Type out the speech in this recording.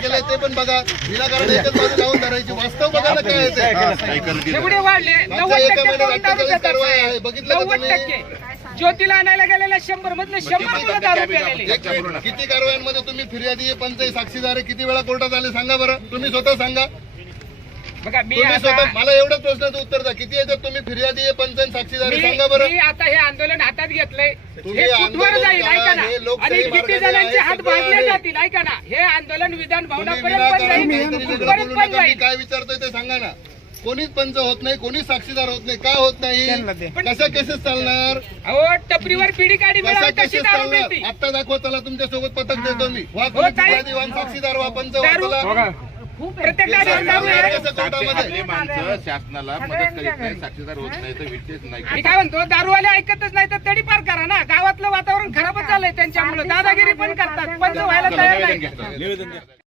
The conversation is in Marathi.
केलंय ते पण बघा. विनाकारण एकच बाजू लावून धरायची. वास्तव बघा ना काय आहे. एवढे वाढले 90% कारवाई आहे. बघितलं का तुम्ही? 90%. ज्योतीला आणायला गेलेल्या 100 मधले 100 मुलं दारू प्यायलेले. किती कारवायांमध्ये तुम्ही फिर्यादी पंचायत साक्षीदार आहे, किती वेळा कोर्टात आले सांगा बरं. तुम्ही स्वतः सांगा. बघा मी तुम्ही स्वतः मला एवढंच प्रश्नाचं उत्तर द्या. किती येतात तुम्ही फिर्यादी आहे पंचायत साक्षीदार आहे सांगा बरं. मी आता हे आंदोलन हातात घेतलंय. तुम्ही हे कुठवर आंदोलन जाईल करा, ऐका ना. हे लोकशाही आणि किती मार्गाने जणांचे आहे, हात सगळं भाजले आहे. जातील ऐका ना. हे आंदोलन विधान तुम्ही भवनापर्यंत पण विनाकारण जाईल, काहीतरी वेगळं कुठपर्यंत बोलू पण नका. मी जाईल. काय विचारतोय ते सांगा ना. कोणीच पंच होत नाही, कोणीच साक्षीदार होत नाही. का होत नाही? कशा केसेस चालणार? अहो टपरीवर पिढी काढी कशा मिळाली कशी केसेस दारू चालणार? मिळते. आता दाखवा चला, तुमच्या सोबत पथक देतो मी. वा हो, तुम्ही ताई. फिर्यादी व्हा, साक्षीदार व्हा, पंच व्हा. दारू- चला. प्रत्येक गाडीवर दारू आहे. कसं कोर्टामध्ये? आपली माणसं शासनाला मदत करीत नाही, साक्षीदार होत नाही तर विषयच नाही. मी काय म्हणतो दारूवाले ऐकतच नाही तर तडीपार करा ना. गावातलं वातावरण खराबच झालंय त्यांच्यामुळे. दादागिरी पण करतात. पंच व्हायला तयार नाही.